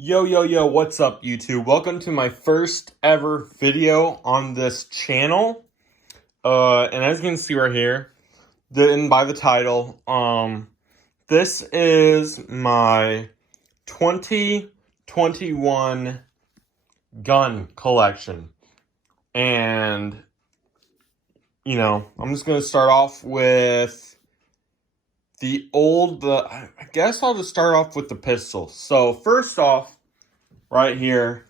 Yo, what's up, YouTube? Welcome to my first ever video on this channel. And as you can see right here, and by the title, this is my 2021 gun collection. And, I'm just going to start off with I guess I'll just start off with the pistol. So first off, right here,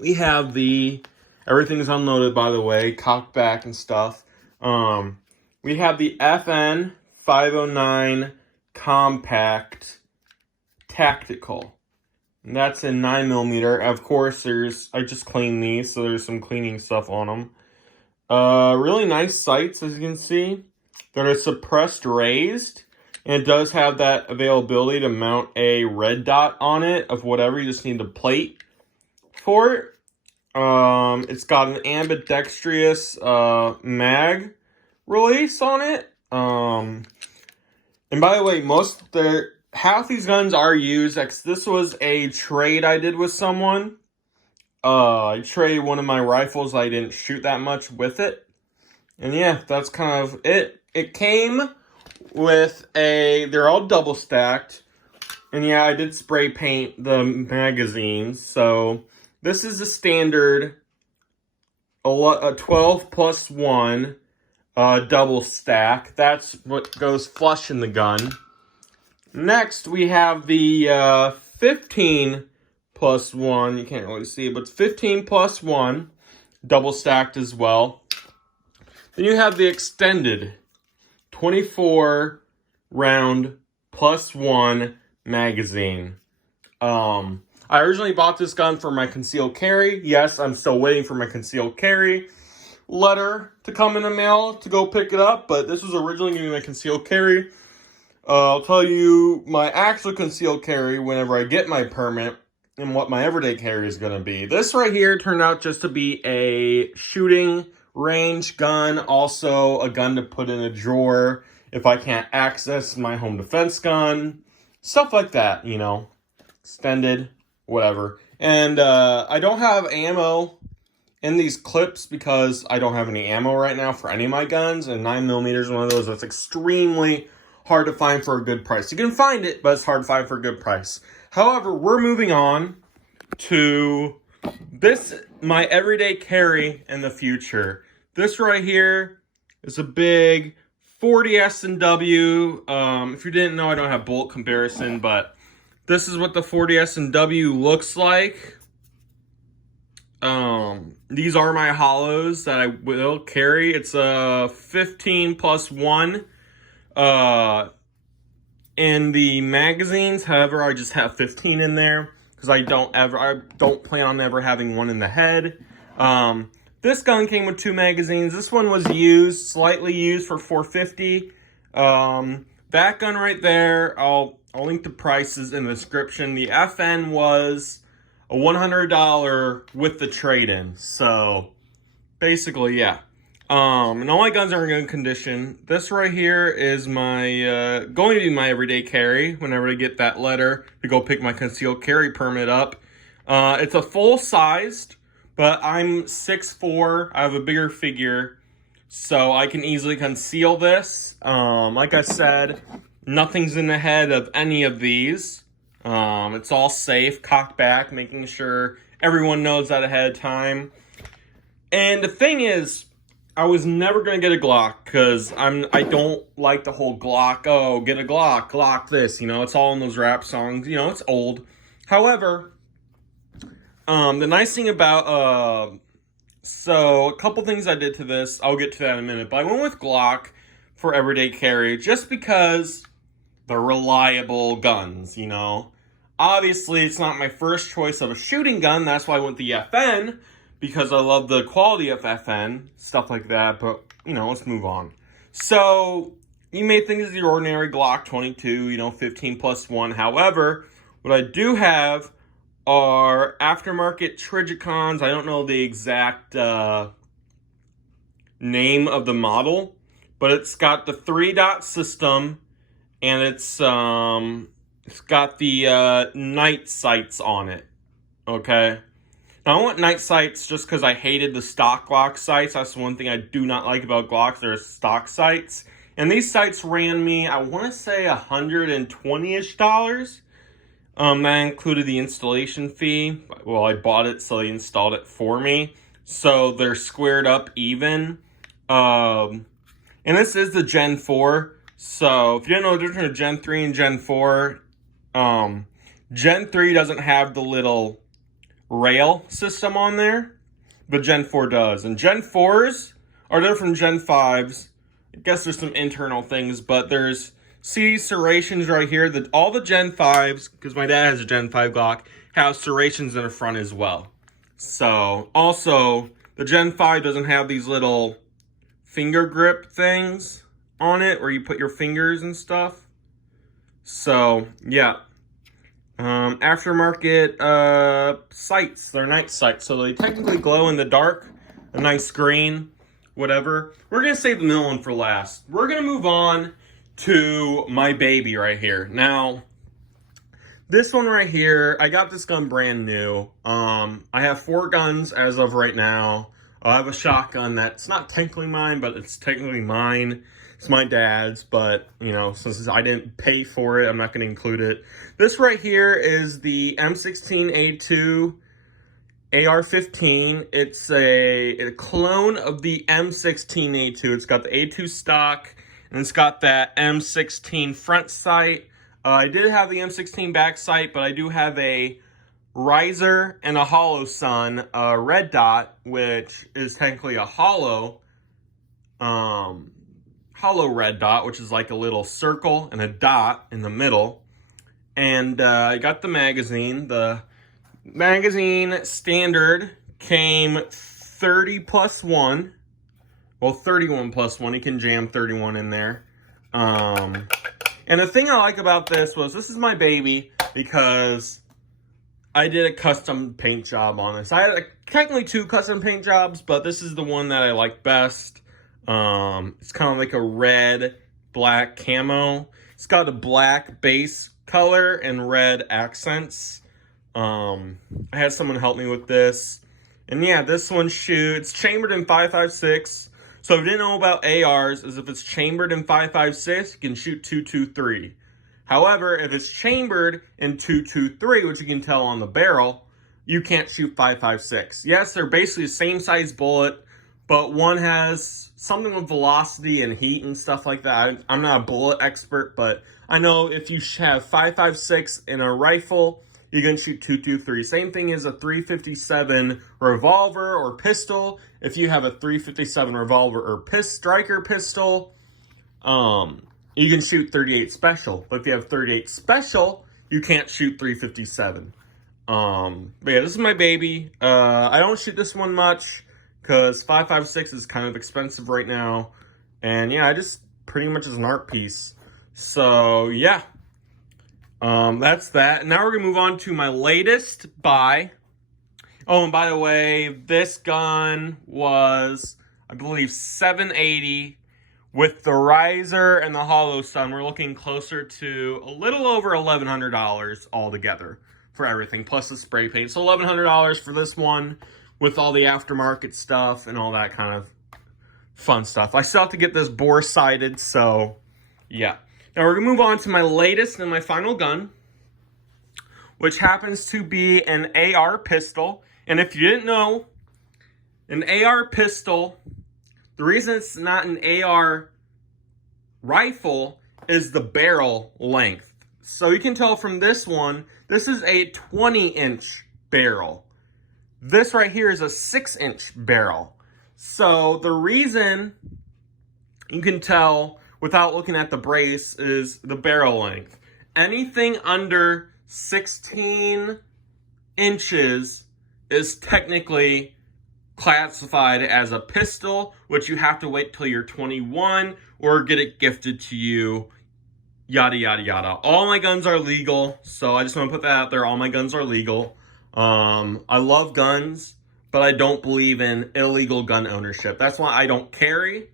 we have everything's unloaded, by the way, cocked back and stuff. We have the FN 509 Compact Tactical. And that's in 9mm. Of course, I just cleaned these, so there's some cleaning stuff on them. Really nice sights, as you can see, that are suppressed raised. And it does have that availability to mount a red dot on it of whatever. You just need the plate for it. It's got an ambidextrous mag release on it. And by the way, half these guns are used. This was a trade I did with someone. I traded one of my rifles. I didn't shoot that much with it. And yeah, that's kind of it. It came with they're all double stacked. And yeah, I did spray paint the magazines. So this is a standard a 12+1 double stack. That's what goes flush in the gun. Next, we have the 15+1. You can't really see it, but it's 15+1 double stacked as well. Then you have the extended 24 round +1 magazine. I originally bought this gun for my concealed carry. Yes, I'm still waiting for my concealed carry letter to come in the mail to go pick it up, but this was originally going to be my concealed carry. I'll tell you my actual concealed carry whenever I get my permit and what my everyday carry is going to be. This right here turned out just to be a shooting range gun, also a gun to put in a drawer if I can't access my home defense gun, stuff like that, extended, whatever. And I don't have ammo in these clips because I don't have any ammo right now for any of my guns, and 9mm is one of those that's extremely hard to find for a good price. You can find it, but it's hard to find for a good price. However, we're moving on to my everyday carry in the future. This right here is a big 40 S&W. If you didn't know, I don't have bullet comparison, but this is what the 40 S&W looks like. These are my hollows that I will carry. It's a 15+1. In the magazines, however, I just have 15 in there because I don't plan on ever having one in the head. This gun came with 2 magazines. This one was slightly used for $450. That gun right there, I'll link the prices in the description. The FN was a $100 with the trade-in. So basically, yeah. And all my guns are in good condition. This right here is my going to be my everyday carry whenever I get that letter to go pick my concealed carry permit up. It's a full-sized, but I'm 6'4". I have a bigger figure, so I can easily conceal this. Like I said, nothing's in the head of any of these. It's all safe, cocked back, making sure everyone knows that ahead of time. And the thing is, I was never going to get a Glock because I don't like the whole Glock, oh, get a Glock this, it's all in those rap songs, it's old. However, the nice thing about, so a couple things I did to this, I'll get to that in a minute, but I went with Glock for everyday carry just because they're reliable guns, Obviously, it's not my first choice of a shooting gun, that's why I went the FN, because I love the quality of FN, stuff like that, but, let's move on. So, you may think it's the ordinary Glock 22, 15+1. However, what I do have are aftermarket Trigicons. I don't know the exact name of the model, but it's got the 3-dot system, and it's It's got the night sights on it. Okay. Now I want night sights just because I hated the stock Glock sights. That's one thing I do not like about Glocks. They're stock sights. And these sights ran me, I want to say $120-ish. That included the installation fee. Well, I bought it, so they installed it for me. So they're squared up even. And this is the Gen 4. So if you don't know the difference between Gen 3 and Gen 4, Gen 3 doesn't have the little rail system on there, but Gen 4 does. And Gen 4s are different from Gen 5s. I guess there's some internal things, but there's serrations right here. All the Gen 5s, because my dad has a Gen 5 Glock, have serrations in the front as well. So, also, the Gen 5 doesn't have these little finger grip things on it where you put your fingers and stuff. So, yeah. Aftermarket sights. They're night sights, so they technically glow in the dark. A nice green, whatever. We're going to save the middle one for last. We're going to move on to my baby right here. Now, this one right here, I got this gun brand new. I have 4 guns as of right now. I have a shotgun that's not technically mine, but it's technically mine. It's my dad's, but, you know, since I didn't pay for it, I'm not going to include it. This right here is the M16A2 AR-15. It's a clone of the M16A2. It's got the A2 stock, and it's got that M16 front sight. I did have the M16 back sight, but I do have a riser and a Holosun Red Dot, which is technically a hollow red dot, which is like a little circle and a dot in the middle. And I got the magazine. The magazine standard came 30 plus 1. Well, 31 plus 1. You can jam 31 in there. And the thing I like about this is my baby because I did a custom paint job on this. I had technically 2 custom paint jobs, but this is the one that I like best. It's kind of like a red, black camo. It's got a black base color and red accents. I had someone help me with this. And yeah, this one it's chambered in 5.56. So if you didn't know about ARs, is if it's chambered in 5.56, you can shoot 2.23. However, if it's chambered in 2.23, which you can tell on the barrel, you can't shoot 5.56. Yes, they're basically the same size bullet, but one has something with velocity and heat and stuff like that. I'm not a bullet expert, but I know if you have 5.56 in a rifle, you can shoot 2.23. Same thing as a 357 revolver or pistol. If you have a 357 revolver or striker pistol, you can shoot 38 special. But if you have 38 special, you can't shoot 357. But yeah, this is my baby. I don't shoot this one much because 5.56 is kind of expensive right now. And yeah, I just pretty much is an art piece. So yeah, that's that. Now we're gonna move on to my latest buy. Oh, and by the way, this gun was, I believe, $780 with the riser and the Holosun. We're looking closer to a little over $1,100 altogether for everything, plus the spray paint. So $1,100 for this one, with all the aftermarket stuff and all that kind of fun stuff. I still have to get this bore sighted, so yeah. Now we're going to move on to my latest and my final gun, which happens to be an AR pistol. And if you didn't know, an AR pistol, the reason it's not an AR rifle is the barrel length. So you can tell from this one, this is a 20-inch barrel. This right here is a 6-inch barrel. So the reason you can tell without looking at the brace is the barrel length. Anything under 16 inches is technically classified as a pistol, which you have to wait till you're 21 or get it gifted to you, yada, yada, yada. All my guns are legal, so I just want to put that out there. All my guns are legal. I love guns, but I don't believe in illegal gun ownership. That's why I don't carry.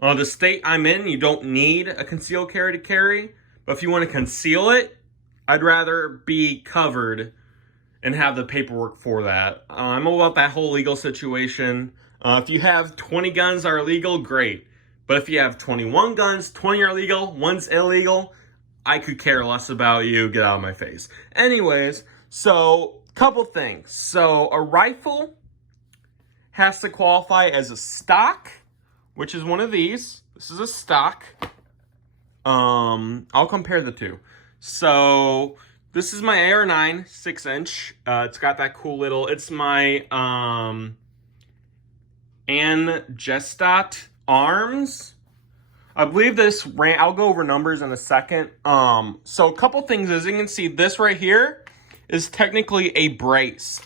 The state I'm in, you don't need a concealed carry to carry. But if you want to conceal it, I'd rather be covered and have the paperwork for that. I'm all about that whole legal situation. If you have 20 guns that are legal, great. But if you have 21 guns, 20 are legal, one's illegal, I could care less about you. Get out of my face. Anyways, so couple things. So a rifle has to qualify as a stock, which is one of these. This is a stock. I'll compare the two. So this is my AR-9 6-inch. It's got that cool little. It's my Angstadt arms. I believe this ran. I'll go over numbers in a second. So a couple things. As you can see, this right here is technically a brace.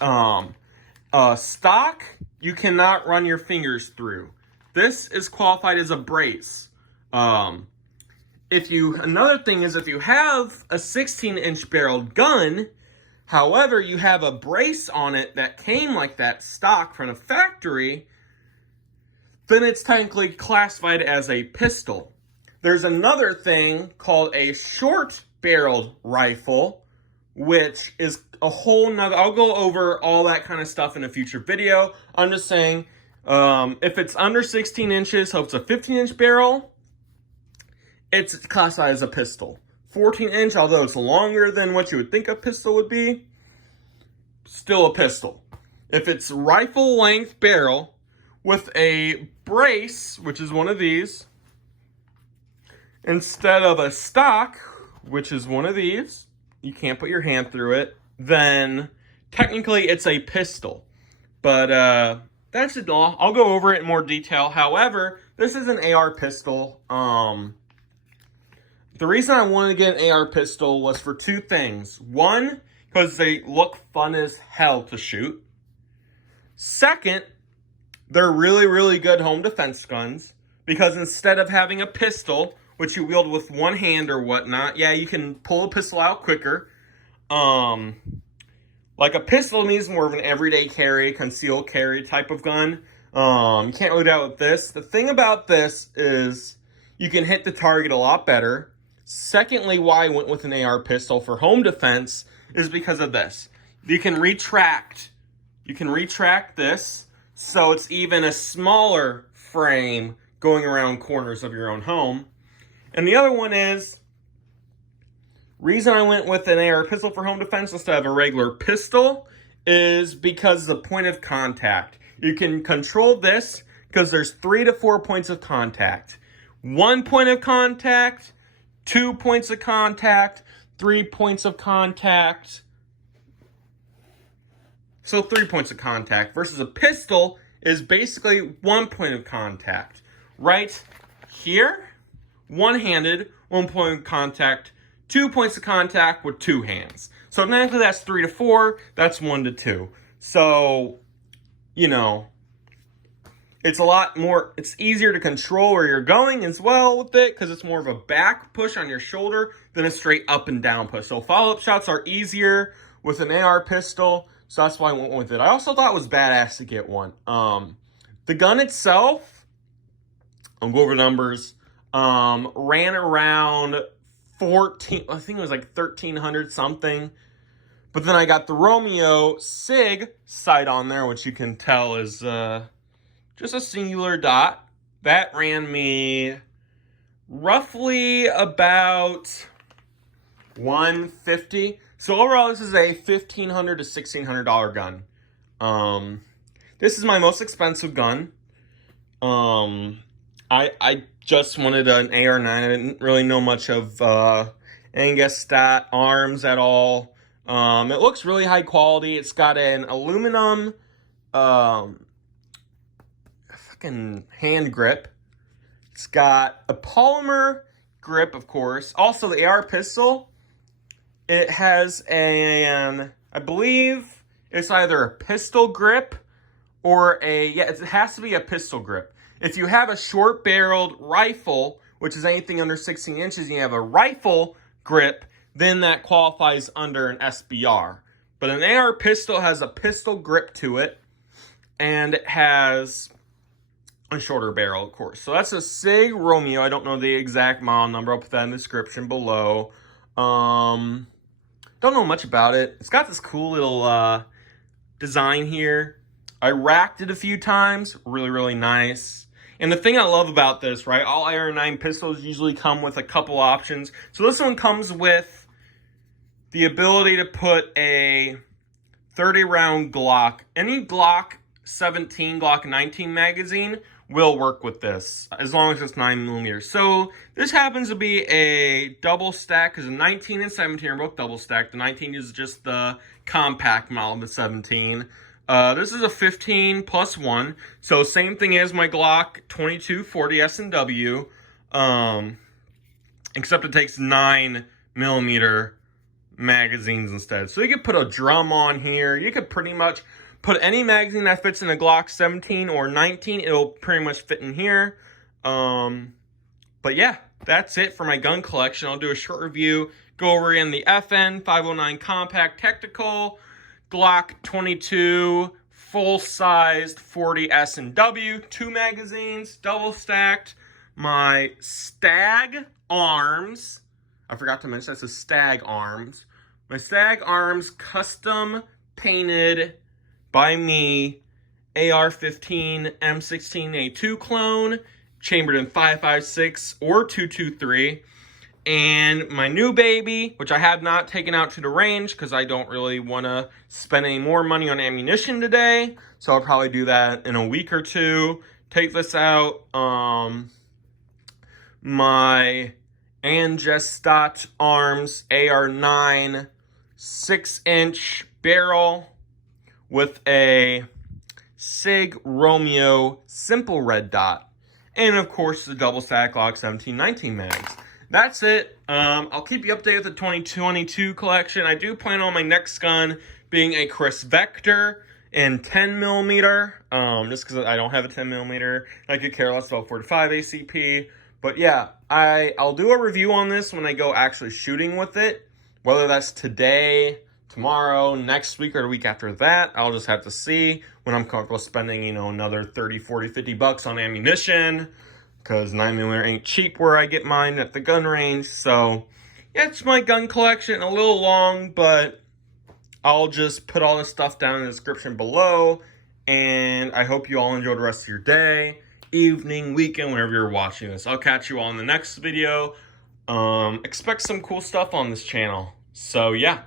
Stock, you cannot run your fingers through. This is qualified as a brace. Another thing is if you have a 16-inch barreled gun, however, you have a brace on it that came like that stock from a factory, then it's technically classified as a pistol. There's another thing called a short-barreled rifle, which is a whole nother. I'll go over all that kind of stuff in a future video. I'm just saying, if it's under 16 inches, so it's a 15-inch barrel, it's classified as a pistol. 14-inch, although it's longer than what you would think a pistol would be, still a pistol. If it's rifle length barrel with a brace, which is one of these, instead of a stock, which is one of these, you can't put your hand through it, then technically it's a pistol. But that's it all. I'll go over it in more detail. However, this is an AR pistol. The reason I wanted to get an AR pistol was for two things. One, because they look fun as hell to shoot. Second, they're really, really good home defense guns. Because instead of having a pistol, which you wield with one hand or whatnot, yeah, you can pull a pistol out quicker. Like a pistol needs more of an everyday carry, concealed carry type of gun. You can't really do that with this. The thing about this is you can hit the target a lot better. Secondly, why I went with an AR pistol for home defense is because of this. You can retract this, so it's even a smaller frame going around corners of your own home. And the other one is, reason I went with an AR pistol for home defense instead of a regular pistol is because the point of contact. You can control this because there's 3 to 4 points of contact. 1 point of contact, 2 points of contact, 3 points of contact. So 3 points of contact versus a pistol is basically 1 point of contact. Right here, one-handed, 1 point of contact, 2 points of contact with 2 hands. So technically that's 3 to 4, that's 1 to 2. So, you know, it's a lot more, it's easier to control where you're going as well with it because it's more of a back push on your shoulder than a straight up and down push. So follow-up shots are easier with an AR pistol, so that's why I went with it. I also thought it was badass to get one. The gun itself, I'll go over numbers, ran around 14, I think it was like 1,300 something. But then I got the Romeo SIG sight on there, which you can tell is just a singular dot. That ran me roughly about $150. So overall, this is a $1,500 to $1,600 gun. This is my most expensive gun. I just wanted an AR-9. I didn't really know much of Angstadt arms at all. It looks really high quality. It's got an aluminum fucking hand grip. It's got a polymer grip, of course. Also, the AR pistol, it has an, I believe it's either a pistol grip or it has to be a pistol grip. If you have a short-barreled rifle, which is anything under 16 inches, and you have a rifle grip, then that qualifies under an SBR. But an AR pistol has a pistol grip to it, and it has a shorter barrel, of course. So that's a SIG Romeo. I don't know the exact model number. I'll put that in the description below. Don't know much about it. It's got this cool little design here. I racked it a few times. Really, really nice. And the thing I love about this, right, all AR-9 pistols usually come with a couple options. So this one comes with the ability to put a 30-round Glock. Any Glock 17, Glock 19 magazine will work with this, as long as it's 9mm. So this happens to be a double stack, because the 19 and 17 are both double stacked. The 19 is just the compact model of the 17. This is a 15 plus 1, so same thing as my Glock 2240 S&W, except it takes 9mm magazines instead. So you could put a drum on here. You could pretty much put any magazine that fits in a Glock 17 or 19. It'll pretty much fit in here. But yeah, that's it for my gun collection. I'll do a short review, go over in the FN 509 Compact Tactical, Glock 22 full-sized 40 S&W, 2 magazines, double stacked, my Stag Arms. I forgot to mention that's a Stag Arms. My Stag Arms custom painted by me AR-15 M16A2 clone, chambered in 5.56 or 223. And my new baby, which I have not taken out to the range because I don't really want to spend any more money on ammunition today. So I'll probably do that in a week or two. Take this out. My Angstadt Arms AR-9 6-inch barrel with a SIG Romeo simple red dot. And of course the double stack Glock 17-19 mags. That's it. I'll keep you updated with the 2022 collection. I do plan on my next gun being a Chris Vector in 10mm, just because I don't have a 10mm. I could care less about 45 ACP. But yeah, I'll do a review on this when I go actually shooting with it. Whether that's today, tomorrow, next week, or the week after that, I'll just have to see when I'm comfortable spending, you know, another 30, 40, 50 bucks on ammunition. Because 9mm ain't cheap where I get mine at the gun range. So, yeah, it's my gun collection. A little long, but I'll just put all this stuff down in the description below. And I hope you all enjoy the rest of your day, evening, weekend, whenever you're watching this. I'll catch you all in the next video. Expect some cool stuff on this channel. So, yeah.